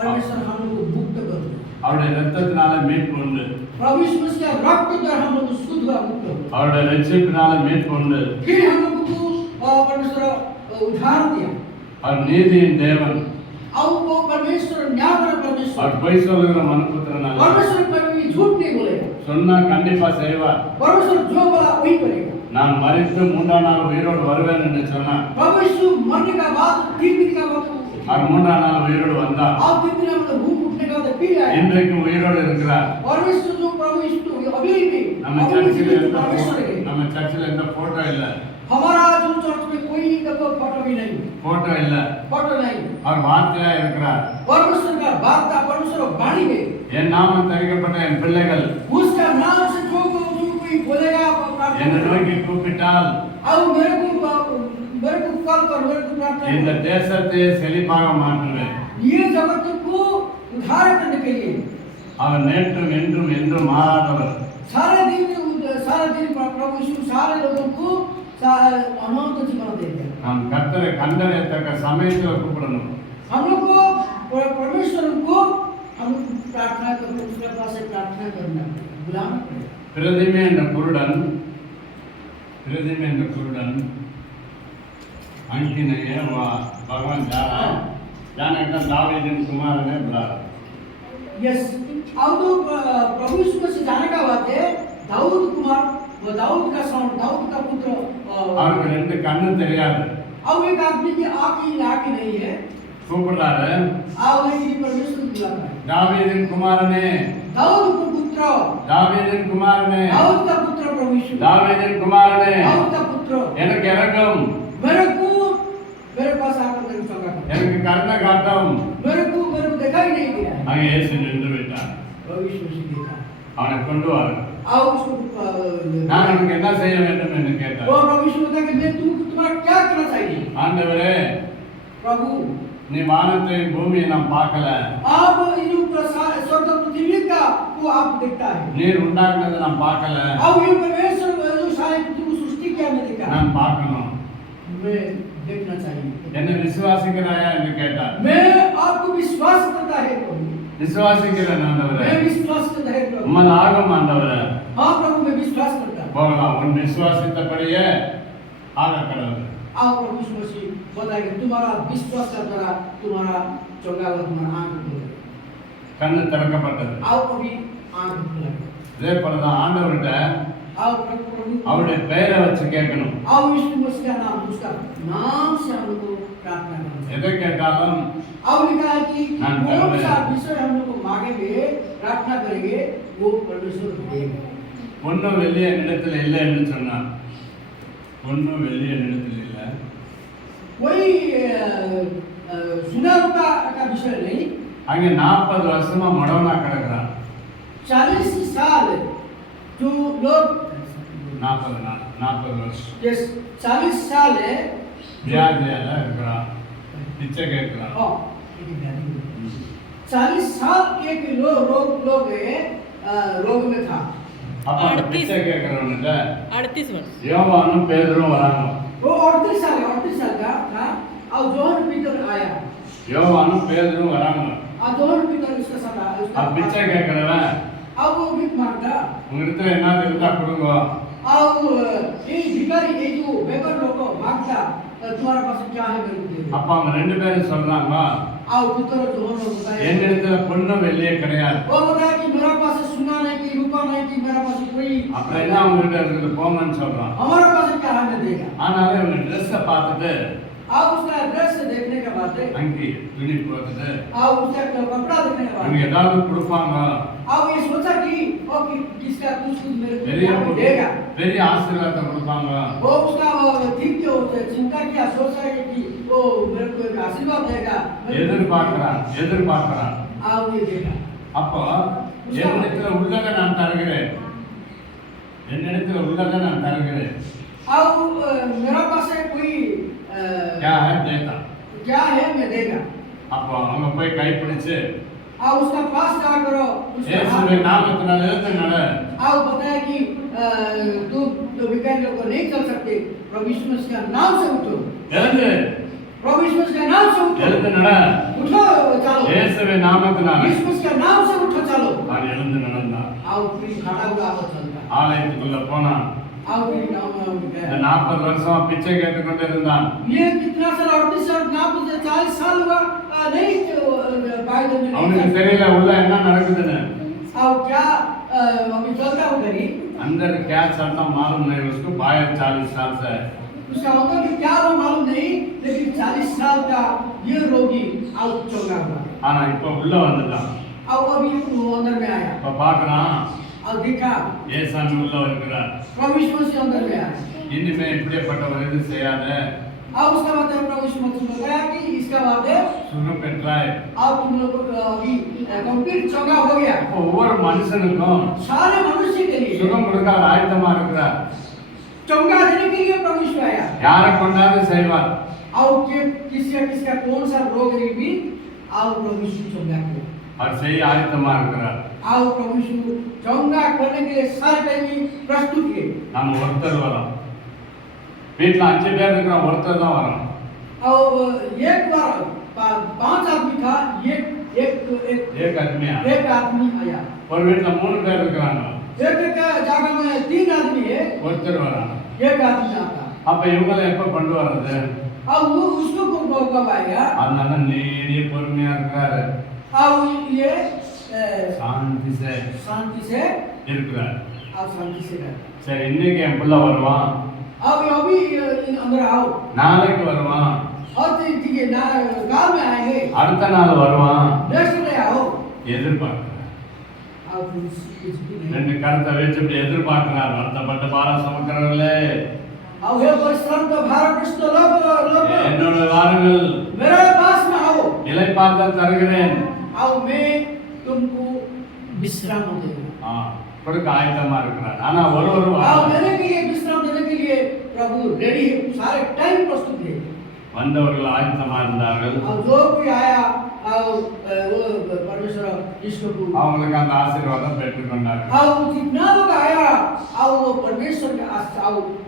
परमेश्वर हम लोग को मुक्त कर दे। அவருடைய இரத்தத்தினால மீட்பு உண்டு. प्रभु यीशु मसीह के रक्त द्वारा हम लोग शुद्ध व मुक्त हो। அவருடைய ரட்சிப்பினால மீட்பு உண்டு. फिर हम लोग को परमेश्वर उद्धार दिया। அவர் நீதியின் தேவன். और वो परमेश्वर न्यायवान परमेश्वर। அவர் பொய் சொல்லுகிற மனுபுத்திரன் அல்ல. परमेश्वर कभी झूठ नहीं बोलेगा। சொன்னா கண்டிப்பா செய்வார். परमेश्वर जो बोला वही करेगा। நான் மரித்து மூன்றாம் நாள் உயிரோடு வருவேன் என்று சொன்னார். प्रभु यीशु मरने का बाद 3 दिन का बाद அவர் மூன்றாம் நாள் உயிரோடு வந்தார். और 3 दिन हम लोग भूख उठने का बाद फिर आया। இன்றைக்கு உயிரோடு இருக்கிறார். परमेश्वर जो प्रभु यीशु अभी भी நம்ம சர்ச்சில் எந்த போட்டோ இல்ல. हमारा जो चर्च में कोई देखो फोटो भी नहीं। போட்டோ இல்ல. फोटो नहीं। அவர் வார்த்தையா இருக்கிறார். परमेश्वर का वार्ता परमेश्वर वाणी में என் நாமம் தரிக்கப்பட்ட என் பிள்ளைகள் उसका नाम से जो कोई बोलेगा என்னை நோக்கி கூப்பிட்டால் और मेरे को कॉल कर मेरे को प्रार्थना இந்த தேசத்தை செழிப்பாக மாற்றுவேன். ये जगत को उद्धार करने के लिए அவர் நேற்றும் என்றும் என்றும் மாறாதவர். सारे दिन प्रभु यीशु सारे लोगों को अनंत जीवन देते हैं। நாம் கர்த்தரை கண்டறியத்தக்க சமயத்தில் கூப்பிடணும். हम लोग को परमेश्वर को हम प्रार्थना करना उसके पास से प्रार्थना करना बुलाना पड़ेगा। பிரதிமை என்ற குருடன் अंकिनये भगवान जाने का दावीदिन कुमार ने बुला। यस अब तो प्रभु यीशु मसीह जाने का बात है दाऊद कुमार वो दाऊद का सन दाऊद का पुत्र அவருக்கு ரெண்டு கண்ணு தெரியாது. अब एक आदमी की आँख नहीं है கூப்பிடுறாரு. आओ लेकिन परमेश्वर बुलाता है दावीदिन कुमारने दाऊद का पुत्र दावीदिन कुमारने दाऊद का पुत्र प्रभु यीशु दावीदिन कुमारने दाऊद का पुत्र எனக்கு இறங்கும் मेरे पास आकर मेरे संगा எனக்கு கருணை காட்டும். मेरे को देखा ही नहीं गया அங்கே இயேசு நின்று விட்டார். प्रभु यीशु मसीह देखा அவனை கொண்டு வாரு. आओ उसको நான் உனக்கு என்ன செய்ய வேண்டும் என்று கேட்டார். वो प्रभु यीशु ने कहा कि मैं तुम्हारा क्या करना चाहिए ஆண்டவரே प्रभु நீ வானத்தையும் பூமியை நான் பார்க்கல. आप इन स्वर्ग पृथ्वी का वो आप देखता है நீர் உண்டாக்குனதை நான் பார்க்கல. अब ये परमेश्वर जो सारे पृथ्वी को सृष्टि किया मैं देखा நான் பார்க்கணும். मैं देखना चाहिए என்னை விசுவாசிக்கிறாயா என்று கேட்டார். मैं आपको विश्वास करता है प्रभु விசுவாசிக்கிறேன் ஆண்டவரே. मैं विश्वास करता है प्रभु உம்மால் ஆகும் ஆண்டவரே. हां प्रभु मैं विश्वास करता हूं போகலாம் உன் விசுவாசித்தபடியே ஆக கடவுள். आओ प्रभु यीशु मसीह बताएगा तुम्हारा विश्वास का द्वारा तुम्हारा चंगा हुआ तुम्हारा आंख खुलेगा கண்ணு திறக்கப்பட்டது. आओ कभी आंख खुलेगा இதே போலதான் ஆண்டவர்கிட்ட आओ प्रभु அவருடைய பெயரை வச்சு கேட்கணும். आओ यीशु मसीह का नाम उसका नाम से हम लोग को प्रार्थना करना எதை கேட்டாலும் आओ लिखा है कि नाम कौन करेंगे। सा विषय हम लोग को मांगेंगे प्रार्थना करेंगे वो परमेश्वर देगा பொன்னும் வெள்ளி என்னிடத்தில் இல்லை என்று சொன்னார். பொன்னும் வெள்ளி என்னிடத்தில் இல்லை. कोई सुना का विषय नहीं. அங்கே 40 வருஷமா மடவனா கிடக்குறான். 40 साल जो लोग 40 வருஷம் यस 40 साल है வியாதியால இருக்கிறான். பிச்சை கேட்கிறான். 40 साल एक रोग में था. அப்ப அந்த பிச்சை கேட்கிறவனுக்கு 38 वर्ष யோவானும் பேதுரும் வராங்க. वो 38 साल का था और जॉन पीटर आया. யோவானும் பேதுரும் வராங்க. और जॉन पीटर उसके साथ आया. அப்ப பிச்சை கேட்கிறவன் अब वो भीख मांगता உங்ககிட்ட என்ன இருந்தா கொடுங்க. और ये भिखारी ये जो बेकार लोग मांगता तुम्हारे पास क्या है मेरे को दे. அப்ப அவங்க ரெண்டு பேரும் சொல்றாங்க और पुत्र जो हम लोग बताए என்னிடத்துல பொன்னும் வெள்ளியே கிடையாது. वो बताया कि मेरा पास सोना नहीं कि रूपा नहीं कि मेरा पास कोई அப்புறம் என்ன உங்ககிட்ட இருக்குது போங்கன்னு சொல்றான். हमारा पास क्या है देगा. ஆனாலே அவங்க ட்ரெஸ்ஸை பார்த்துட்டு आप उसका ड्रेस देखने के बाद அங்கி துணி போட்டுட்டு आप उसका कपड़ा देखने के அவங்க बाद ஏதாவது கொடுப்பாங்க. आप ये सोचा कि और किसका कुछ मेरे பெரிய को देगा. பெரிய ஆசீர்வாதத்தை கொடுப்பாங்க. वो उसका ठीक जो चिंता किया सोचा कि वो मेरे को एक आशीर्वाद देगा. எதிர்பார்க்கிறான். आप ये देगा. அப்போ என்னிடத்துல உள்ளதை நான் தருகிறேன். अब मेरा पास है कोई क्या है देता. क्या है मैं देगा. அப்போ அவங்க போய் கைப்பிடிச்சு आप उसका पास जा करो இயேசுவின் நாமத்தினால எழுந்து நட. आप बताया कि तुम तो भिखारी लोग नहीं चल सकते प्रभु यीशु मसीह का नाम से उठो. எழுந்து प्रभु यीशु मसीह का नाम से उठो. எழுந்து நட. उठो चलो चलो இயேசுவின் நாமத்தினால यीशु के नाम से उठो चलो அவன் எழுந்து நடந்தான். आओ फिर खड़ा हुआ आओ चलता ஆலயத்துக்குள்ள போனான். आओ फिर नाम नाम இந்த गया 40 வருஷமா பிச்சை கேட்டுக்கொண்டு இருந்தான். ये कितना साल 38 साल 40 साल हुआ नहीं बाइबल में அவனுக்கு தெரியல உள்ள என்ன நடக்குதுன்னு. आओ क्या अभी चलता हूँ घरी अंदर क्या चलता मालूम नहीं उसको 40 साल से उसका होगा कि क्या वो मालूम नहीं लेकिन 40 साल का ये रोगी आओ चौका हुआ ஆனா இப்ப உள்ள வந்துட்டான். आओ अभी वो अंदर में आया இப்ப பார்க்கறான் और देखा ஏசாமி உள்ள இருக்கிறார். प्रभु यीशु मसीह अंदर में आया இனிமே இப்படிப்பட்டவர் எது செய்யாத अब उसका मतलब प्रभु यीशु मसीह ने बताया कि इसका बाद சுகம் பெற்றாய். अब तुम लोग को अभी कंप्लीट चौका हो गया ஒவ்வொரு மனுஷனுக்கும் सारे मनुष्य के लिए சுகம் கொடுக்க அவர் ஆயத்தமா இருக்கிறார். चौका देने के लिए प्रभु यीशु आया யாரை கொண்டாவது செய்வார். और किसका कौन सा रोग भी आओ प्रभु यीशु चौका को அவர் செய்ய ஆயத்தமா இருக்கிறார். आओ प्रभु यीशु चौका करने के लिए सारे टाइम ही प्रस्तुत है நம்ம ஒருத்தர் வரோம். வீட்டுல 5 பேர் இருக்கிறோம், ஒருத்தர் தான் வரோம். और एक बार 5 आदमी था एक एक एक एक आदमी आया. एक आदमी आया ஒரு வீட்டுல 3 பேர் இருக்கிறாங்க, एक जगह में 3 आदमी है ஒருத்தர் வராங்க. एक आदमी आता அப்ப இவங்களை எப்ப கொண்டு வர்றது? अब वो उसको कब आएगा அதனால நீடிய பொறுமையா இருக்கிறாரு. अब ये சாந்தி शांति से இருக்கிறார். अब शांति से रहे சரி, இன்னைக்கு என் புள்ள வருவான், अब अभी अंदर आओ நாளைக்கு வருவான், और ठीक है ना गांव में आएंगे அடுத்த நாள் வருவான். नेक्स्ट डे आओ எதிர்பார்க்கிறார். अब ரெண்டு கருத்தை வச்சு இப்படி எதிர்பார்க்கிறார். வருத்தப்பட்ட பாரம் சுமக்கிறவர்களே, अब हे परिश्रम तो भारत विश्व लोग என்னோட வாருங்கள், मेरे पास में आओ இளைப்பாறுதல் தருகிறேன். आओ मैं तुमको विश्राम दूंगा ஆ, கொடுக்க ஆயத்தமா இருக்கிறார். ஆனா ஒரு आओ देने के लिए विश्राम देने के लिए प्रभु रेडी है सारे टाइम प्रस्तुत है வந்தவர்கள் ஆயத்தமா இருந்தார்கள். और जो कोई आया आओ वो परमेश्वर ईश्वर को அவங்களுக்கு அந்த ஆசீர்வாதம் பெற்றுக்கொண்டார்கள். आओ जितना लोग आया आओ वो परमेश्वर के आओ